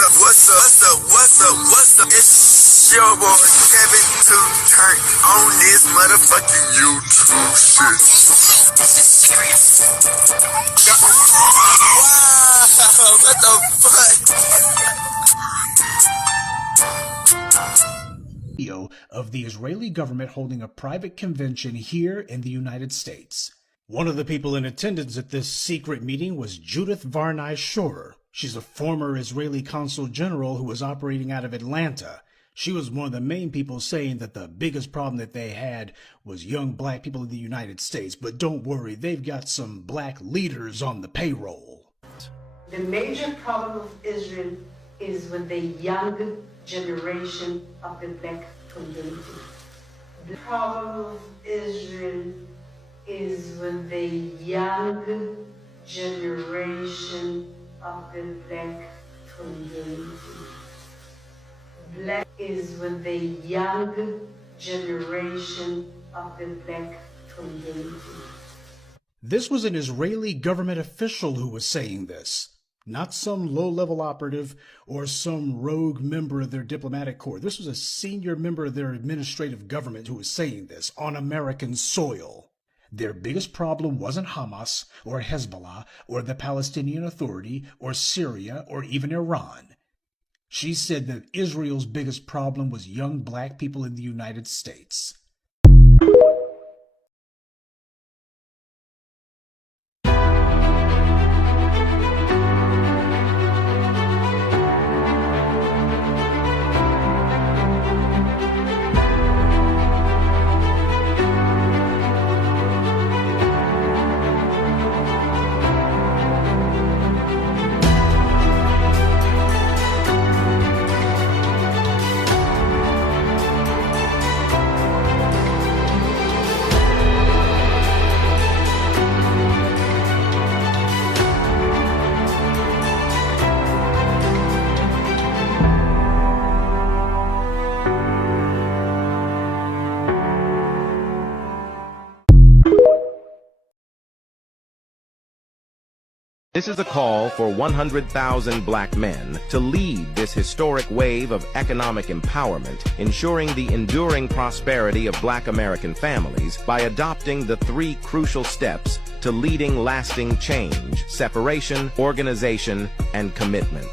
What's up? It's your boy Kevin to turn on this motherfucking YouTube shit. This is serious. Wow, what the fuck? Video of the Israeli government holding a private convention here in the United States. One of the people in attendance at this secret meeting was Judith Varney Shorer. She's a former Israeli consul general who was operating out of Atlanta. She was one of the main people saying that the biggest problem that they had was young black people in the United States. But don't worry, they've got some black leaders on the payroll. The major problem of Israel is with the young generation of the black community. The problem of Israel is with the young generation of the black community. Black is with the young generation of the black community. This was an Israeli government official who was saying this, not some low-level operative or some rogue member of their diplomatic corps. This was a senior member of their administrative government who was saying this on American soil. Their biggest problem wasn't Hamas or Hezbollah or the Palestinian Authority or Syria or even Iran. She said that Israel's biggest problem was young black people in the United States. This is a call for 100,000 black men to lead this historic wave of economic empowerment, ensuring the enduring prosperity of black American families by adopting the 3 crucial steps to leading lasting change: separation, organization, and commitment.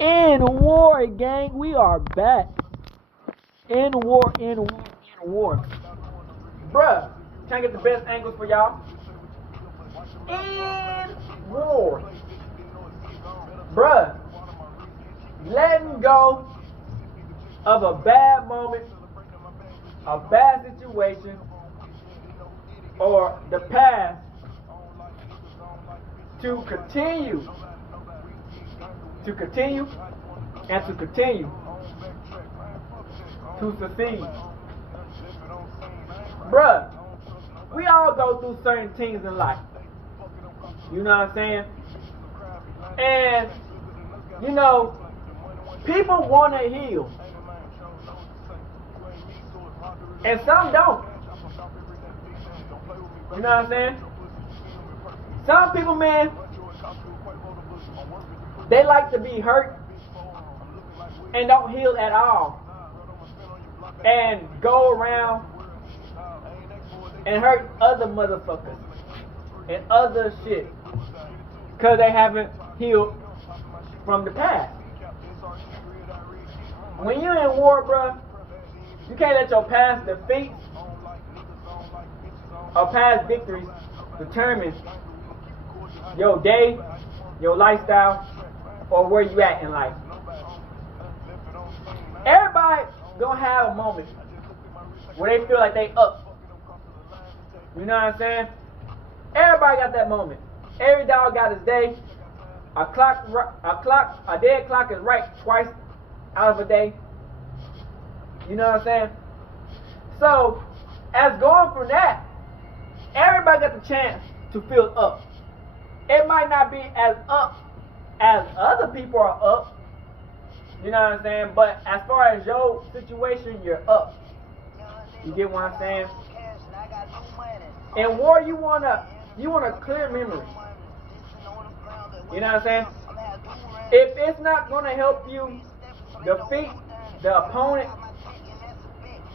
In war, gang, we are back. In war. Bruh, trying to get the best angles for y'all. In war. Bruh, letting go of a bad moment, a bad situation, or the past to continue to succeed. Bruh, we all go through certain things in life. You know what I'm saying? And, you know, people want to heal. And some don't. You know what I'm saying? Some people, man, they like to be hurt and don't heal at all, and go around and hurt other motherfuckers and other shit because they haven't healed from the past. When you're in war, bruh, You can't let your past defeats or past victories determine your day, your lifestyle, or where you at in life. Everybody gonna have a moment where they feel like they up. You know what I'm saying? Everybody got that moment. Every dog got his day. A dead clock is right twice out of a day. You know what I'm saying? So, as going from that, everybody got the chance to feel up. It might not be as up as other people are up. You know what I'm saying? But as far as your situation, you're up. You get what I'm saying? In war, you want a clear memory. You know what I'm saying? If it's not going to help you defeat the opponent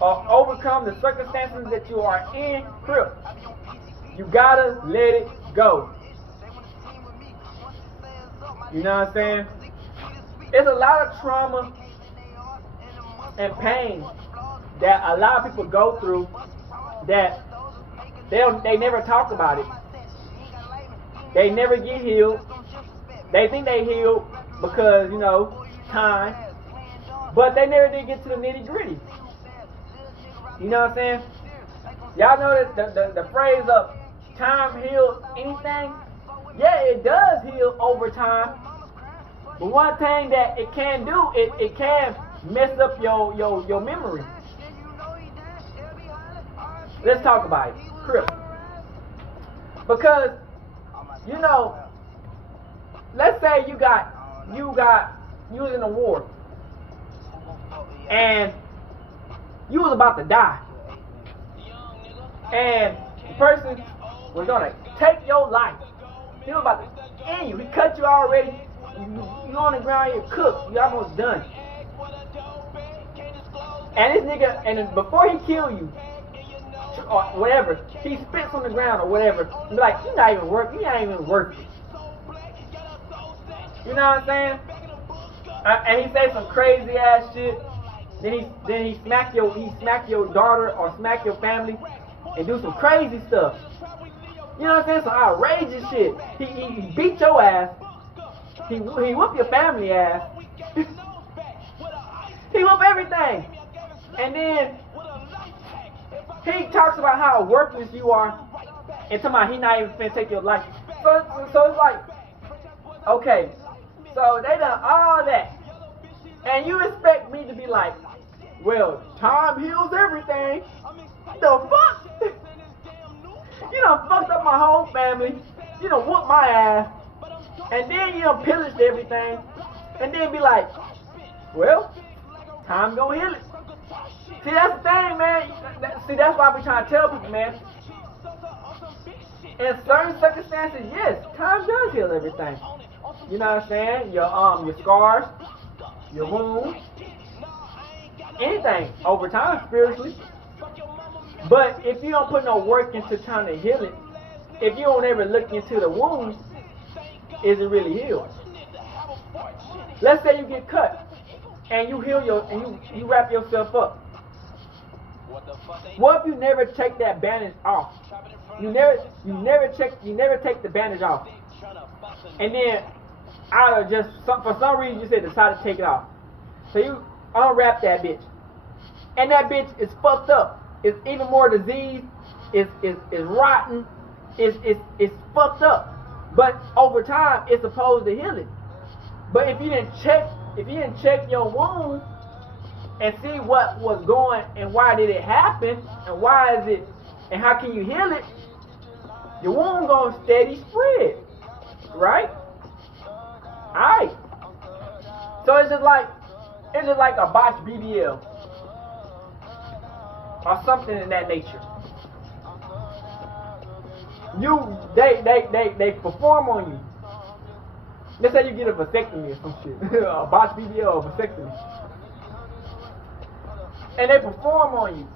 or overcome the circumstances that you are in, crip, you gotta let it go. You know what I'm saying? There's a lot of trauma and pain that a lot of people go through that they never talk about it. They never get healed. They think they healed because, you know, time. But they never did get to the nitty gritty. You know what I'm saying? Y'all know that the phrase of time heals anything? Yeah, it does heal over time. But one thing that it can do, it can mess up your memory. Let's talk about it. Crip. Because, you know, let's say you was in a war and you was about to die, and the person was gonna take your life. He was about to end you. He cut you already. You on the ground, you're cooked. You almost done. And this nigga, and before he kill you, or whatever, he spits on the ground or whatever. Be like, you not even worth it. You know what I'm saying? And he say some crazy ass shit. Then he smack your daughter or smack your family and do some crazy stuff. You know what I'm saying? Some outrageous shit. He beat your ass. He whoop your family ass. He whoop everything. And then he talks about how worthless you are and talking about he not even finna take your life. So it's like, okay, so they done all that. And you expect me to be like, well, time heals everything. The fuck? You done fucked up my whole family. You done whooped my ass. And then you done pillaged everything. And then be like, well, time gonna heal it. See, that's the thing, man. See, that's why I be trying to tell people, man. In certain circumstances, yes, time does heal everything. You know what I'm saying? Your scars, your wounds, anything over time spiritually. But if you don't put no work into trying to heal it, if you don't ever look into the wounds, is it really healed? Let's say you get cut and you heal you wrap yourself up. What if you never take that bandage off? You never take the bandage off. And then out of just for some reason you said decide to take it off. So you unwrap that bitch. And that bitch is fucked up. It's even more diseased. It's rotten. It's fucked up. But over time it's supposed to heal it. But if you didn't check your wound and see what was going and why did it happen and why is it and how can you heal it, your wound gonna steady spread, right? Alright. So it's just like a botched BBL or something in that nature. They perform on you. Let's say you get a vasectomy or some shit, a botched BBL or vasectomy. And they perform on you.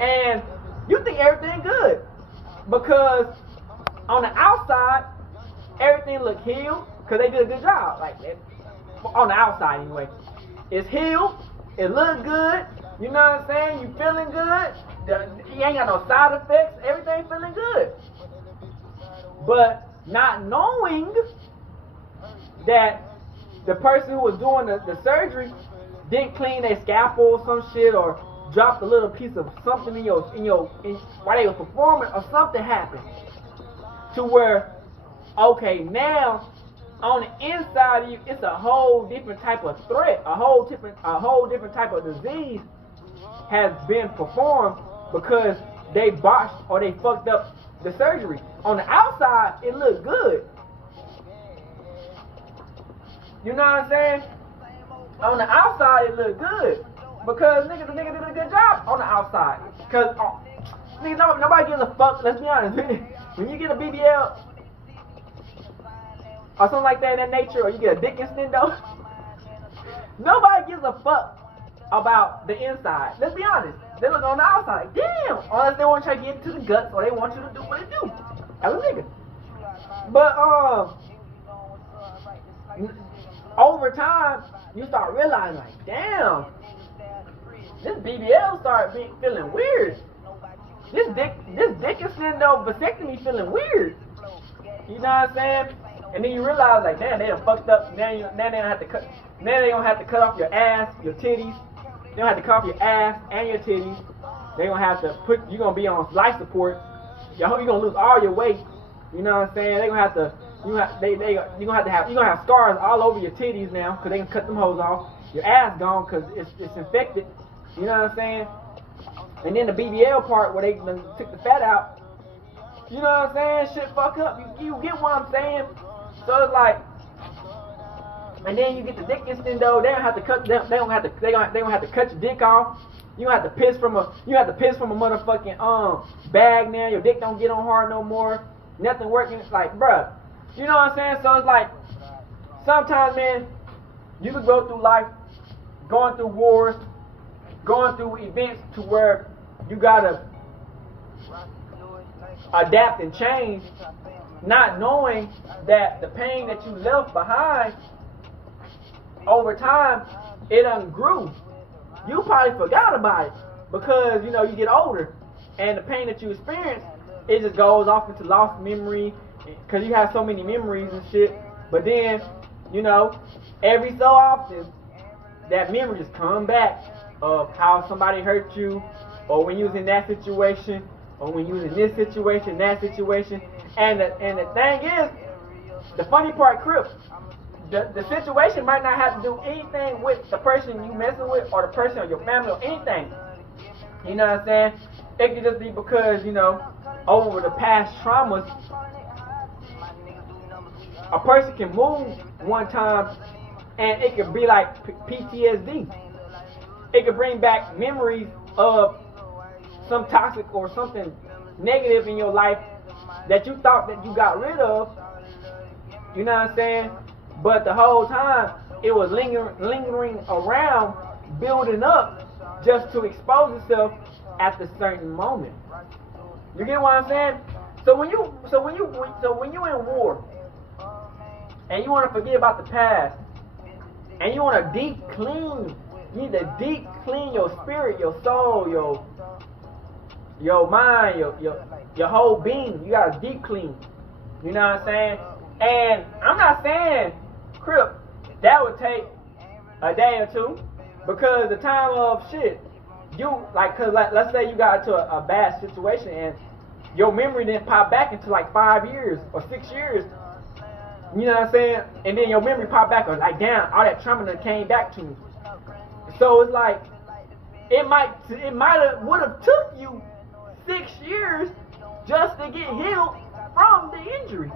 And you think everything good. Because on the outside, everything look healed. Because they did a good job. Like, on the outside anyway. It's healed. It look good. You know what I'm saying? You feeling good. You ain't got no side effects. Everything feeling good. But not knowing that the person who was doing the surgery didn't clean their scalpel or some shit, or dropped a little piece of something in while they were performing, or something happened to where, okay, now on the inside of you, it's a whole different type of threat, a whole different type of disease has been performed because they botched or they fucked up the surgery. On the outside, it looked good. You know what I'm saying? On the outside, it looked good because the nigga did a good job on the outside. Cause nigga, nobody gives a fuck. Let's be honest. When you get a BBL or something like that in that nature, or you get a dick and stendo, nobody gives a fuck about the inside. Let's be honest. They look on the outside, like, damn. Unless they want to try to get into the guts, or they want you to do what they do as a nigga. But over time, you start realizing, like, damn, this BBL start feeling weird. This dick and stendo vasectomy feeling weird. You know what I'm saying? And then you realize, like, damn, they done fucked up. Now they don't have to cut. Now they don't have to cut off your ass, your titties. They don't have to cut off your ass and your titties. They gonna have to put. You gonna be on life support. You gonna lose all your weight. You know what I'm saying? They gonna have to. You gonna have scars all over your titties now, cause they can cut them hoes off. Your ass gone, cause it's infected. You know what I'm saying? And then the BBL part where they took the fat out. You know what I'm saying? Shit fuck up. You get what I'm saying? So it's like, and then you get the dick instant though. They don't have to cut. They don't have to cut your dick off. You don't have to piss from a motherfucking bag now. Your dick don't get on hard no more. Nothing working. It's like, bruh. You know what I'm saying? So it's like, sometimes, man, you could go through life, going through wars, going through events to where you gotta adapt and change, not knowing that the pain that you left behind over time, it ungrew. You probably forgot about it because, you know, you get older and the pain that you experience, it just goes off into lost memory because you have so many memories and shit. But then, you know, every so often, that memory just come back of how somebody hurt you, or when you was in that situation, or when you was in this situation, that situation. And the thing is, the funny part, Crip, the situation might not have to do anything with the person you messing with, or the person or your family, or anything. You know what I'm saying? It could just be because, you know, over the past traumas, a person can move one time and it could be like PTSD. It could bring back memories of some toxic or something negative in your life that you thought that you got rid of. You know what I'm saying? But the whole time it was lingering around, building up just to expose itself at the certain moment. You get what I'm saying? So when you in war and you want to forget about the past and you want to deep clean, you need to deep clean your spirit, your soul, your mind, your whole being. You gotta deep clean. You know what I'm saying? And I'm not saying, Crip, that would take a day or two, because the time of shit, let's say you got into a bad situation and your memory didn't pop back into like 5 years or 6 years. You know what I'm saying? And then your memory popped back, or like, damn, all that trauma that came back to me. So it's like, it would have took you 6 years just to get healed from the injury.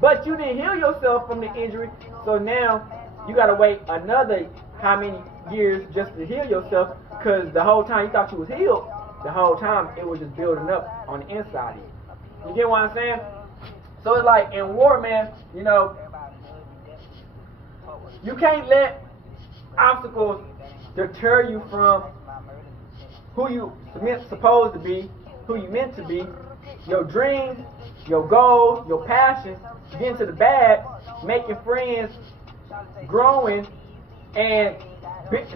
But you didn't heal yourself from the injury, so now you gotta wait another how many years just to heal yourself, because the whole time you thought you was healed, the whole time it was just building up on the inside of you. You get what I'm saying? So it's like in war, man, you know, you can't let obstacles deter you from who you supposed to be, who you meant to be, your dreams, your goals, your passions, getting to the bag, making friends, growing, and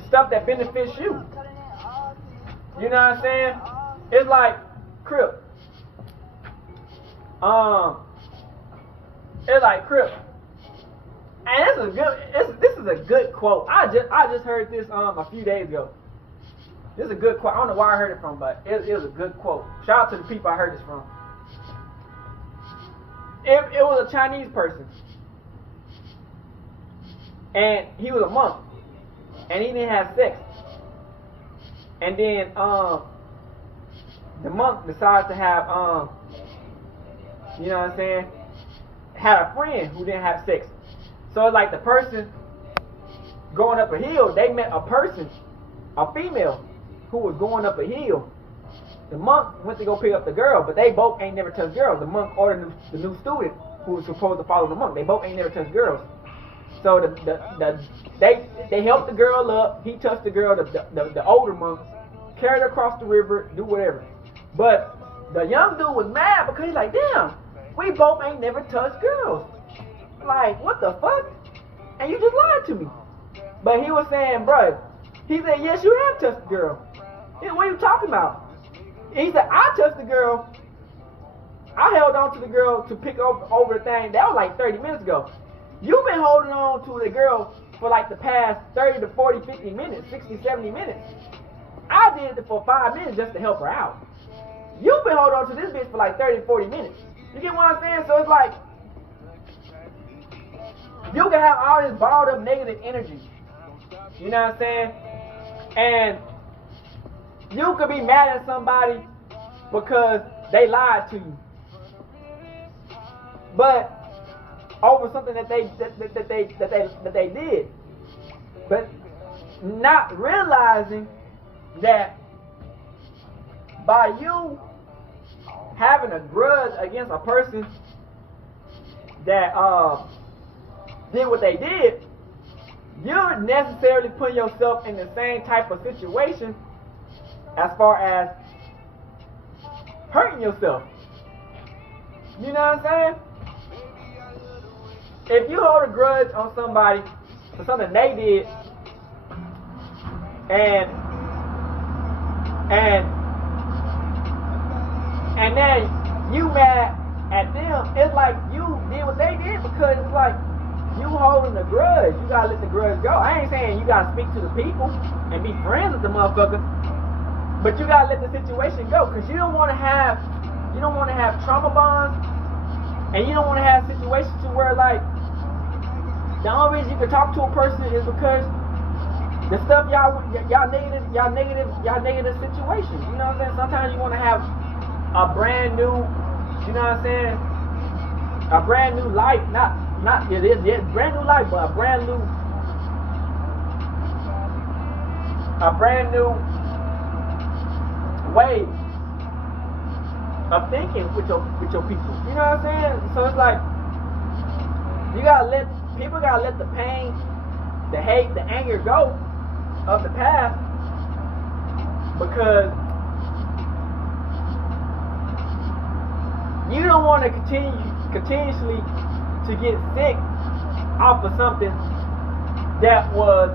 stuff that benefits you. You know what I'm saying? It's like Crip. It's like Crip. And this is a good quote. I just heard this a few days ago. This is a good quote. I don't know where I heard it from, but it was a good quote. Shout out to the people I heard this from. It was a Chinese person. And he was a monk. And he didn't have sex. And then the monk decided to have you know what I'm saying, had a friend who didn't have sex. So it's like the person going up a hill, they met a person, a female, who was going up a hill. The monk went to go pick up the girl, but they both ain't never touched girls. The monk ordered the new student who was supposed to follow the monk. They both ain't never touched girls. So they helped the girl up. He touched the girl. The older monk carried her across the river, do whatever. But the young dude was mad because he's like, damn, we both ain't never touched girls. Like, what the fuck? And you just lied to me. But he was saying, bro, he said, yes, you have touched the girl. He said, what are you talking about? He said, I touched the girl. I held on to the girl to pick over the thing. That was like 30 minutes ago. You've been holding on to the girl for like the past 30 to 40, 50 minutes, 60, 70 minutes. I did it for 5 minutes just to help her out. You've been holding on to this bitch for like 30, 40 minutes. You get what I'm saying? So it's like, you can have all this balled up negative energy. You know what I'm saying? And you could be mad at somebody because they lied to you. But over something that they did. But not realizing that by you having a grudge against a person that did what they did, you're necessarily putting yourself in the same type of situation as far as hurting yourself. You know what I'm saying? If you hold a grudge on somebody for something they did, and then you mad at them, it's like you did what they did because it's like you holding a grudge. You gotta let the grudge go. I ain't saying you gotta speak to the people and be friends with the motherfuckers, but you gotta let the situation go because you don't want to have trauma bonds, and you don't want to have situations to where like the only reason you can talk to a person is because the stuff y'all negative situations. You know what I'm saying? Sometimes you want to have a brand new, you know what I'm saying? A brand new life, not it is brand new life, but a brand new way of thinking with your people. You know what I'm saying? So it's like people gotta let the pain, the hate, the anger go of the past, because you don't want to continuously to get sick off of something that was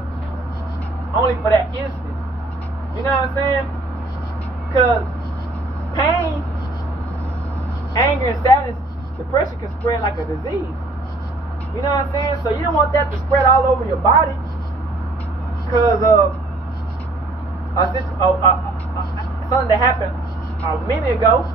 only for that instant. You know what I'm saying? Because pain, anger, and sadness, depression can spread like a disease. You know what I'm saying? So you don't want that to spread all over your body because of something that happened a minute ago.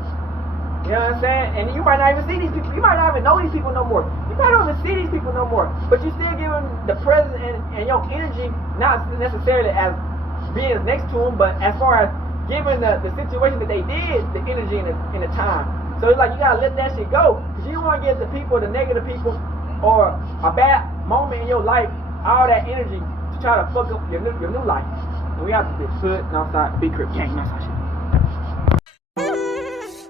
You know what I'm saying? And you might not even see these people. You might not even know these people no more. You might not even see these people no more. But you still give them the presence and your energy, not necessarily as being next to them, but as far as giving the situation that they did, the energy and the time. So it's like you gotta let that shit go. Because you don't want to give the people, the negative people, or a bad moment in your life, all that energy to try to fuck up your new life. And we have to be good, outside, big crib gang, that's shit.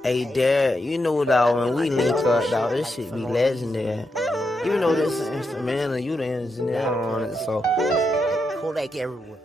Hey, Dad, you know, dog, when we link up, dog, this shit be legendary. You know this instrumental, you the engineer on it, so Kodak everywhere.